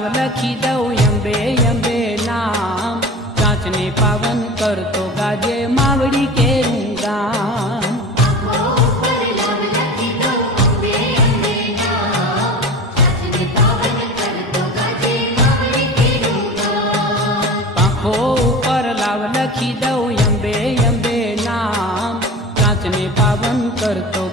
લાવ લખી દઉં અંબે અંબે નામ, કાચને પાવન કરતો ગાજે માવડી કેરું ગામ. પાંખો ઉપર લાવ લખી દઉં અંબે અંબે નામ, કાચને પાવન કરતો